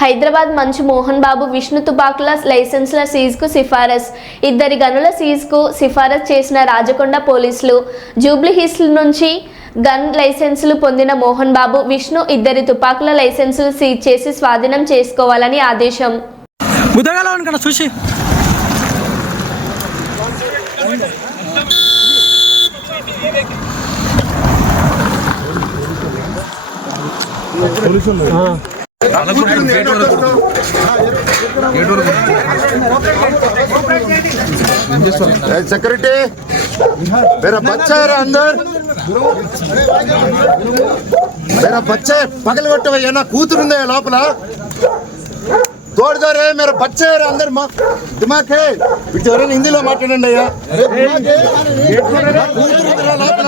హైదరాబాద్ మంచు మోహన్ బాబు విష్ణు తుపాకుల లైసెన్స్ల సీజ్కు సిఫారస్. ఇద్దరి గనుల సీజ్కు సిఫారసు చేసిన రాజకొండ పోలీసులు జూబ్లీ హిల్స్ నుంచి గన్ లైసెన్సులు పొందిన మోహన్ బాబు విష్ణు ఇద్దరి తుపాకుల లైసెన్సులు సీజ్ చేసి స్వాధీనం చేసుకోవాలని ఆదేశం. అనుకున్నా చూసి सिक्योरिटी मेरा बच्चा है अंदर मेरा बच्चा है పగల కొట్టవయ్యా నా కూతురుందే లోపల తోడుదారే मेरा बच्चा है अंदर మా దిమాగ్ है వీటి ఎవరైనా హిందీలో మాట్లాడండి అయ్యా నా కూతురుందిరా లోపల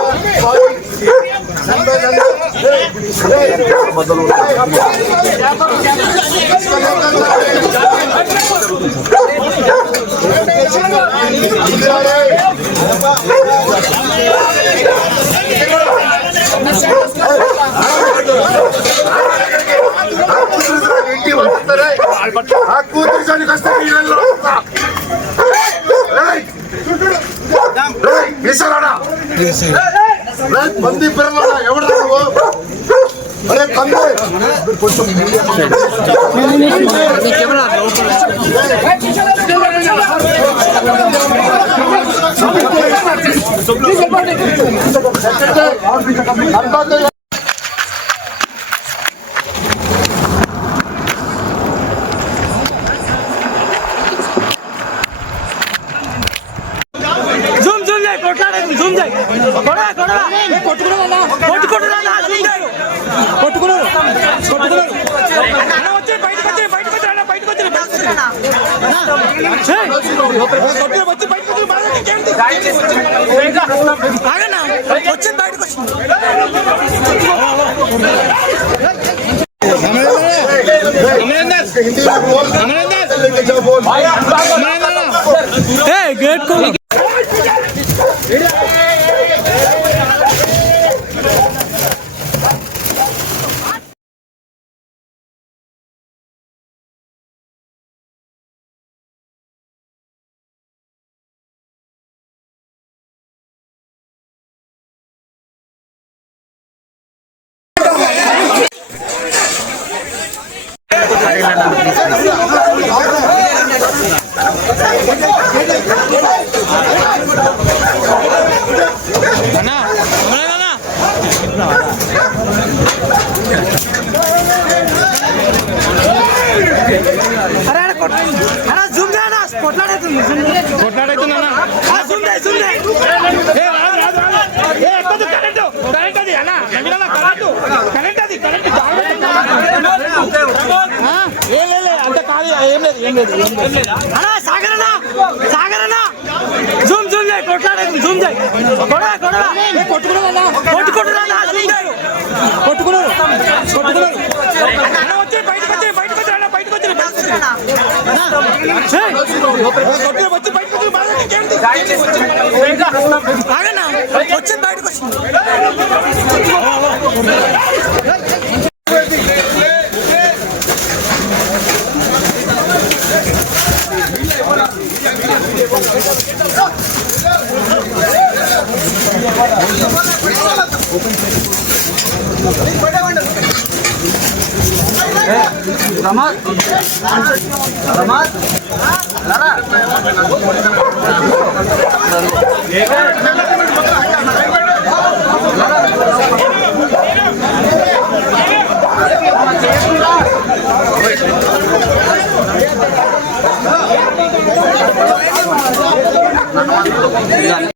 బద్దలు కూతురు మంది పిల్లలు ఎవరు కంది జూమ్ జూమ్ చేయి కొట్లాడేది జూమ్ చేయి కొడవా కొడవా కొట్టుకున్నా ఆగనా వచ్చింది బయటకు వచ్చింది గేట్ అన్నా అరే అరే జూమ్ చేయనా కొట్లాడైతుంది కొట్లాడైతుంది అన్న జూమ్ చేయి జూమ్ చేయి ఏ రాదు రాదు రాదు ఏ ఎక్కదు కరెంట్ కరెంట్ అది అన్న కరెంట్ అది కరెంట్ సాగరన్న సాగరన్న. జూమ్ జూమ్ చేయి కొట్లాడైతుంది జూమ్ చేయి. కొడవా కొడవా. కొట్టుకున్నా కొట్టుకుంటున్నా కొట్టుకున్నారు కొట్టుకున్నారు అన్న వచ్చి బయటకు వచ్చి బయటకు వచ్చి అన్న బయటకు వచ్చి బయటకు వచ్చి. ఏయ్! కొట్టుకున్నారు, వచ్చి బయటకు వచ్చి బాగా ఇంకేంటి? ఆగన్నా వచ్చి బయటకు వచ్చి. రమాత్ రమాత్